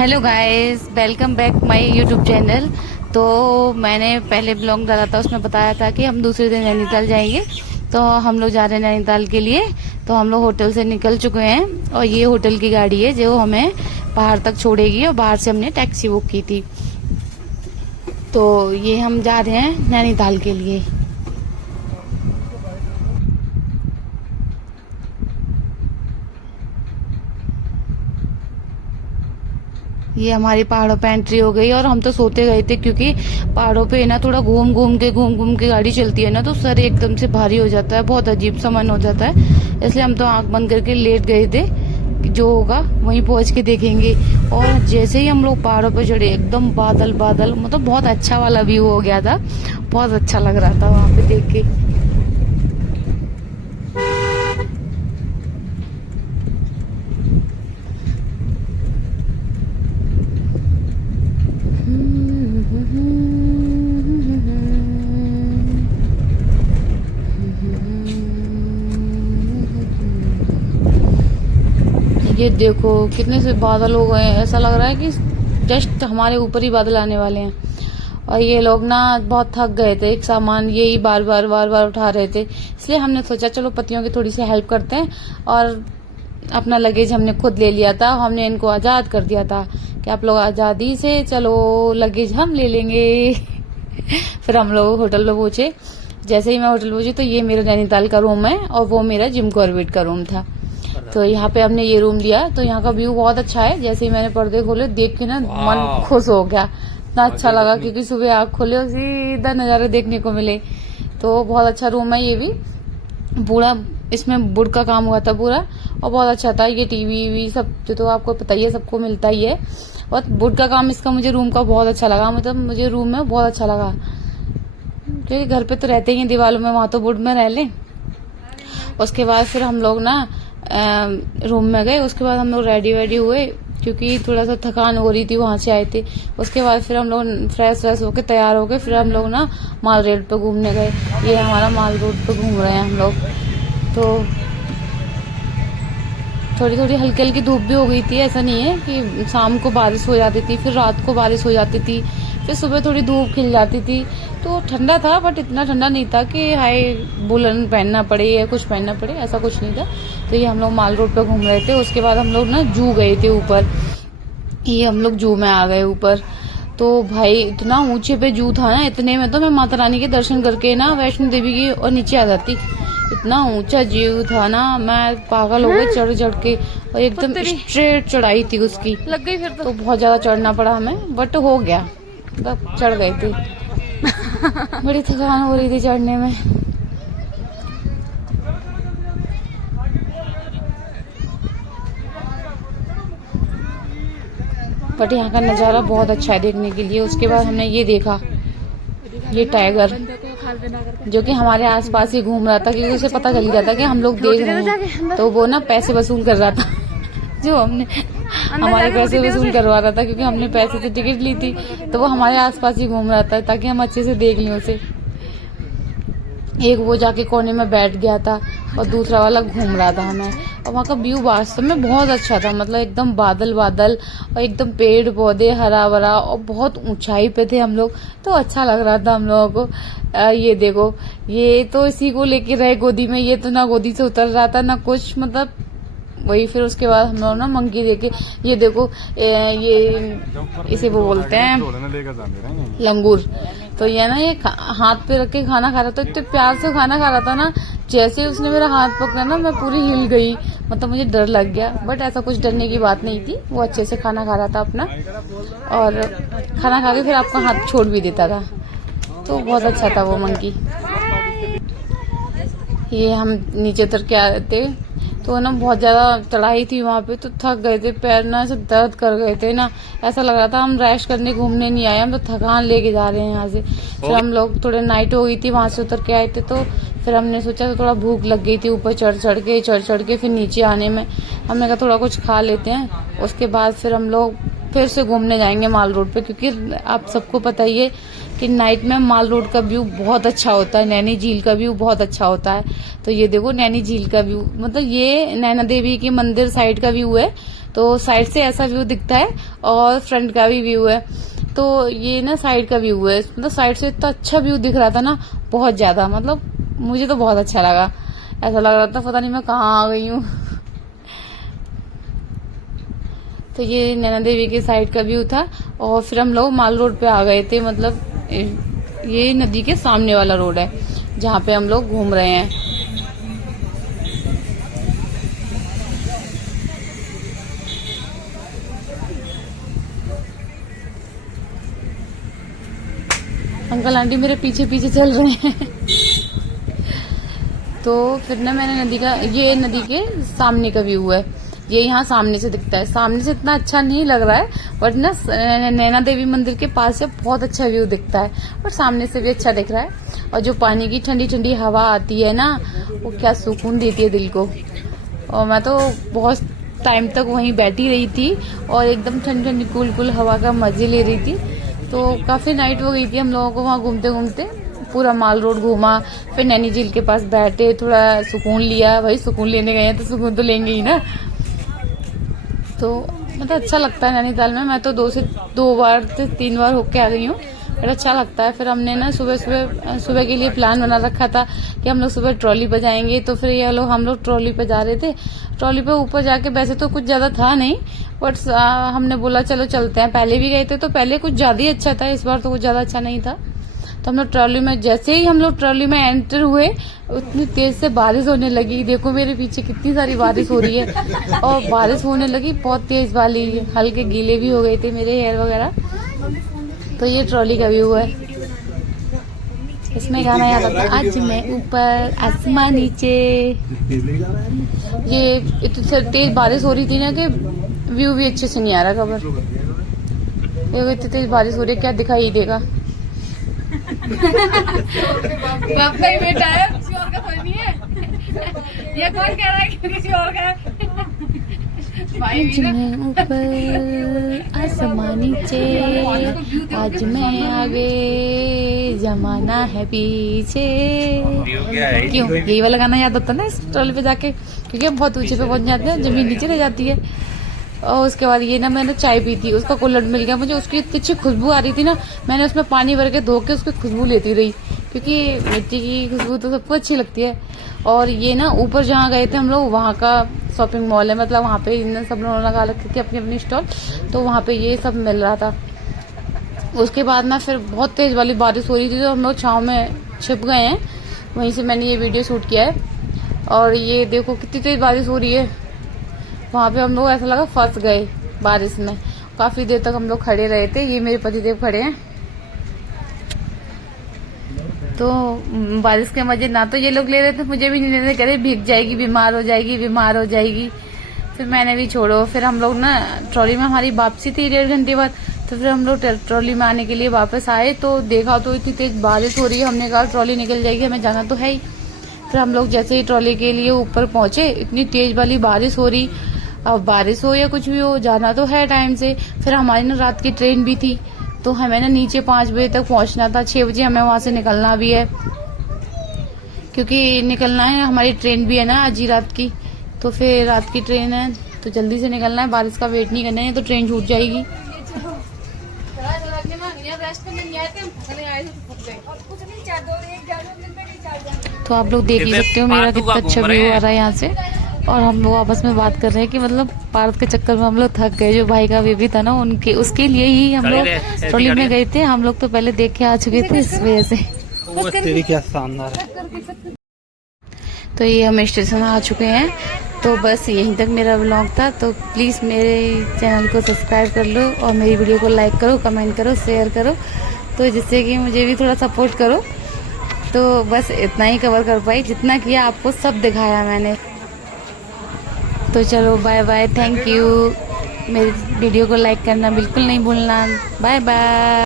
Hello guys, welcome back my YouTube channel. तो मैंने पहले ब्लॉग डाला था, उसमें बताया था कि हम दूसरे दिन नैनीताल जाएंगे। तो हम लोग जा रहे हैं नैनीताल के लिए। तो हम लोग होटल से निकल चुके हैं और ये होटल की गाड़ी है जो हमें पहाड़ तक छोड़ेगी, और बाहर से हमने टैक्सी बुक की थी। तो ये हम जा रहे हैं नैनीताल के लिए। ये हमारी पहाड़ों पे एंट्री हो गई, और हम तो सोते गए थे क्योंकि पहाड़ों पे ना थोड़ा घूम घूम के गाड़ी चलती है ना, तो सर एकदम से भारी हो जाता है, बहुत अजीब सा मन हो जाता है। इसलिए हम तो आंख बंद करके लेट गए थे कि जो होगा वहीं पहुंच के देखेंगे। और जैसे ही हम लोग पहाड़ों पे चढ़े, एकदम बादल बादल, मतलब बहुत अच्छा वाला व्यू हो गया था। बहुत अच्छा लग रहा था वहां पे देख के। ये देखो कितने से बादल हो गए हैं, ऐसा लग रहा है कि जस्ट हमारे ऊपर ही बादल आने वाले हैं। और ये लोग ना बहुत थक गए थे, एक सामान यही बार बार उठा रहे थे। इसलिए हमने सोचा चलो पतियों की थोड़ी सी हेल्प करते हैं। और अपना लगेज हमने खुद ले लिया था, हमने इनको आज़ाद कर दिया था कि आप लोग आज़ादी से चलो, लगेज हम ले लेंगे। फिर हम लोग होटल पे पहुंचे। जैसे ही मैं होटल पहुंची तो ये मेरा नैनीताल का रूम है और वो मेरा जिम कॉर्बेट का रूम था। तो यहाँ पे हमने ये रूम लिया। तो यहाँ का व्यू बहुत अच्छा है। जैसे ही मैंने पर्दे खोले, देख के ना मन खुश हो गया, इतना अच्छा लगा क्योंकि सुबह आँख खोले और सीधा नज़ारे देखने को मिले। तो बहुत अच्छा रूम है ये भी, पूरा इसमें वुड का काम हुआ था पूरा, और बहुत अच्छा था। ये टीवी वी सब तो आपको पता ही है, सबको मिलता ही है। और वुड का काम इसका मुझे रूम का बहुत अच्छा लगा, मतलब मुझे रूम में बहुत अच्छा लगा, क्योंकि घर पे तो रहते ही हैं दीवारों में, वहां तो वुड में रह ले। उसके बाद फिर हम लोग ना रूम में गए। उसके बाद हम लोग रेडी वेडी हुए क्योंकि थोड़ा सा थकान हो रही थी, वहां से आए थे। उसके बाद फिर हम लोग फ्रेश व्रेश होके तैयार हो गए। फिर हम लोग ना माल रोड पे घूमने गए। ये हमारा माल रोड पे घूम रहे हैं हम लोग। तो थोड़ी थोड़ी हल्की हल्की धूप भी हो गई थी, ऐसा नहीं है कि शाम को बारिश हो जाती थी, फिर रात को बारिश हो जाती थी, फिर सुबह थोड़ी धूप खिल जाती थी। तो ठंडा था, बट इतना ठंडा नहीं था कि हाय वुलन पहनना पड़े या कुछ पहनना पड़े, ऐसा कुछ नहीं था। तो ये हम लोग माल रोड पे घूम रहे थे। उसके बाद हम लोग ना जू गए थे ऊपर। ये हम लोग जू में आ गए ऊपर। तो भाई इतना ऊंचे पे जू था ना, इतने में तो मैं माता रानी के दर्शन करके ना वैष्णो देवी की और नीचे आ जाती। इतना ऊंचा जीव था ना, मैं पागल हो गई चढ़ चढ़ के। और एकदम स्ट्रेट चढ़ाई थी उसकी, लग गई फिर तो बहुत ज्यादा चढ़ना पड़ा हमें, बट हो गया, मतलब चढ़ गए थे। बड़ी थकान हो रही थी चढ़ने में। बट यहाँ का नज़ारा बहुत अच्छा है देखने के लिए। उसके बाद हमने ये देखा, ये टाइगर जो कि हमारे आसपास ही घूम रहा था, क्योंकि उसे पता चल गया था कि हम लोग देख रहे हैं। तो वो ना पैसे वसूल कर रहा था जो हमने हमारे पैसे वसूल करवा रहा था, क्योंकि हमने पैसे से टिकट ली थी। तो वो हमारे आसपास ही घूम रहा था ताकि हम अच्छे से देख लें उसे। एक वो जाके कोने में बैठ गया था और दूसरा वाला घूम रहा था हमें। और वहाँ का व्यू वास्तव में बहुत अच्छा था, मतलब एकदम बादल बादल और एकदम पेड़ पौधे हरा भरा, और बहुत ऊंचाई पे थे हम लोग। तो अच्छा लग रहा था हम लोगों को। ये देखो, ये तो इसी को लेके रहे गोदी में, ये तो ना गोदी से उतर रहा था ना कुछ, मतलब वही। फिर उसके बाद हम लोग ना मंकी देखे। ये देखो, ये इसे वो बोलते हैं लंगूर। तो ये ना, ये हाथ पे रख के खाना खा रहा था, इतने प्यार से खाना खा रहा था ना। जैसे उसने मेरा हाथ पकड़ा ना, मैं पूरी हिल गई, मतलब मुझे डर लग गया। बट ऐसा कुछ डरने की बात नहीं थी, वो अच्छे से खाना खा रहा था अपना, और खाना खा के फिर आपका हाथ छोड़ भी देता था। तो बहुत अच्छा था वो मंकी। ये हम नीचे उतर के आए थे, तो ना बहुत ज्यादा चढ़ाई थी वहां पे, तो थक गए थे, पैर ना ऐसे दर्द कर गए थे ना। ऐसा लग रहा था हम रेस्ट करने घूमने नहीं आए, हम तो थकान लेके जा रहे हैं यहाँ से। फिर हम लोग थोड़े नाइट हो गई थी, वहां से उतर के आए थे। तो फिर हमने सोचा, तो थोड़ा भूख लग गई थी ऊपर चढ़ चढ़ के फिर नीचे आने में। हमने कहा थोड़ा कुछ खा लेते हैं। उसके बाद फिर हम लोग फिर से घूमने जाएंगे माल रोड पे, क्योंकि आप सबको पता ही है कि नाइट में माल रोड का व्यू बहुत अच्छा होता है, नैनी झील का व्यू बहुत अच्छा होता है। तो ये देखो नैनी झील का व्यू, मतलब ये नैना देवी के मंदिर साइड का व्यू है, तो साइड से ऐसा व्यू दिखता है और फ्रंट का भी व्यू है। तो ये ना साइड का व्यू है, मतलब साइड से इतना अच्छा व्यू दिख रहा था ना, बहुत ज्यादा, मतलब मुझे तो बहुत अच्छा लगा। ऐसा लग रहा था पता नहीं मैं कहाँ आ गई हूँ। तो ये नैना देवी के साइड का व्यू था और फिर हम लोग माल रोड पे आ गए थे, मतलब ये नदी के सामने वाला रोड है जहाँ पे हम लोग घूम रहे हैं। अंकल आंटी मेरे पीछे पीछे चल रहे हैं। तो फिर ना मैंने नदी का, ये नदी के सामने का व्यू है, ये यहाँ सामने से दिखता है। सामने से इतना अच्छा नहीं लग रहा है, बट ना नैना देवी मंदिर के पास से बहुत अच्छा व्यू दिखता है और सामने से भी अच्छा दिख रहा है। और जो पानी की ठंडी ठंडी हवा आती है ना, वो क्या सुकून देती है दिल को। और मैं तो बहुत टाइम तक वहीं बैठी रही थी और एकदम ठंडी ठंडी कूल कूल हवा का मजे ले रही थी। तो काफी नाइट हो गई थी हम लोगों को वहाँ घूमते घूमते, पूरा माल रोड घूमा, फिर नैनी झील के पास बैठे, थोड़ा सुकून लिया। भाई सुकून लेने गए हैं तो सुकून तो लेंगे ही ना। तो मतलब अच्छा लगता है नैनीताल में। मैं तो 2 बार से 3 बार होके आ गई हूँ, बट अच्छा लगता है। फिर हमने ना सुबह के लिए प्लान बना रखा था कि हम लोग सुबह ट्रॉली पे जाएंगे, तो फिर ये लोग हम लोग ट्रॉली पे जा रहे थे। ट्रॉली पे ऊपर जाके वैसे तो कुछ ज्यादा था नहीं, बट हमने बोला चलो चलते हैं। पहले भी गए थे तो पहले कुछ ज्यादा ही अच्छा था, इस बार तो कुछ ज्यादा अच्छा नहीं था। तो हम लोग ट्रॉली में, जैसे ही हम लोग ट्रॉली में एंटर हुए, उतनी तेज से बारिश होने लगी। देखो मेरे पीछे कितनी सारी बारिश हो रही है, और बारिश होने लगी बहुत तेज वाली, हल्के गीले भी हो गए थे मेरे हेयर वगैरह। तो ये ट्रॉली का व्यू है, इसमें गाना याद आता है, आज मैं ऊपर आसमान नीचे। ये इतनी तेज बारिश हो रही थी ना कि व्यू भी अच्छे से नहीं आ रहा। खबर देखो इतनी तेज बारिश हो रही है, क्या दिखाई देगा। आपका ही बेटा है, किसी और का थोड़ी नहीं है। ये कौन कह रहा है कि किसी और का है? आज मैं ऊपर आसमान नीचे, आज मैं आगे जमाना है पीछे। क्यों यही वाला गाना याद आता है ना इस ट्रॉली पे जाके, क्योंकि हम बहुत ऊंचे पे पहुंच जाते हैं, जमीन नीचे रह जाती है। और उसके बाद ये ना मैंने चाय पी थी, उसका कुल्हड़ मिल गया मुझे, उसकी इतनी अच्छी खुशबू आ रही थी ना, मैंने उसमें पानी भर के धो के उसकी खुशबू लेती रही, क्योंकि मिट्टी की खुशबू तो सबको अच्छी लगती है। और ये ना ऊपर जहाँ गए थे हम लोग, वहाँ का शॉपिंग मॉल है, मतलब वहाँ पे इन सब लोगों ने लगा रखी थी अपनी अपनी स्टॉल, तो वहाँ पे ये सब मिल रहा था। उसके बाद ना फिर बहुत तेज वाली बारिश हो रही थी, तो हम लोग छाँव में छिप गए हैं, वहीं से मैंने ये वीडियो शूट किया है। और ये देखो कितनी तेज बारिश हो रही है, वहाँ पे हम लोग ऐसा लगा फंस गए बारिश में। काफी देर तक हम लोग खड़े रहे थे, ये मेरे पतिदेव खड़े हैं। तो बारिश के मजे ना तो ये लोग ले रहे थे, मुझे भी नहीं ले रहे, कह रहे भीग जाएगी, बीमार हो जाएगी, बीमार हो जाएगी। फिर मैंने भी छोड़ो, फिर हम लोग ना ट्रॉली में, हमारी वापसी थी 1.5 घंटे बाद, तो फिर हम लोग ट्रॉली में आने के लिए वापस आए, तो देखा तो इतनी तेज बारिश हो रही है, हमने कहा ट्रॉली निकल जाएगी, हमें जाना तो है ही। फिर हम लोग जैसे ही ट्रॉली के लिए ऊपर पहुंचे, इतनी तेज वाली बारिश हो रही। अब बारिश हो या कुछ भी हो, जाना तो है टाइम से। फिर हमारी ना रात की ट्रेन भी थी, तो हमें ना नीचे 5 बजे तक पहुंचना था, 6 बजे हमें वहां से निकलना भी है, क्योंकि निकलना है, हमारी ट्रेन भी है ना आज ही रात की। तो फिर रात की ट्रेन है तो जल्दी से निकलना है, बारिश का वेट नहीं करना है, तो ट्रेन छूट जाएगी। तो आप लोग देख ही सकते हो मेरा कितना अच्छा व्यू आ रहा है यहाँ से। और हम लोग आपस में बात कर रहे हैं कि मतलब पार्क के चक्कर में हम लोग थक गए, जो भाई का बेबी था ना, उनके उसके लिए ही हम लोग ट्रॉली में गए थे। हम लोग तो पहले देख के आ चुके थे, इस वजह से। तेरी क्या शानदार है। तो ये हम स्टेशन आ चुके हैं, तो बस यहीं तक मेरा व्लॉग था। तो प्लीज़ मेरे चैनल को सब्सक्राइब कर लो और मेरी वीडियो को लाइक करो, कमेंट करो, शेयर करो, तो जिससे कि मुझे भी थोड़ा सपोर्ट करो। तो बस इतना ही कवर कर पाई, जितना किया आपको सब दिखाया मैंने। तो चलो बाय बाय, थैंक यू। मेरी वीडियो को लाइक करना बिल्कुल नहीं भूलना। Bye bye.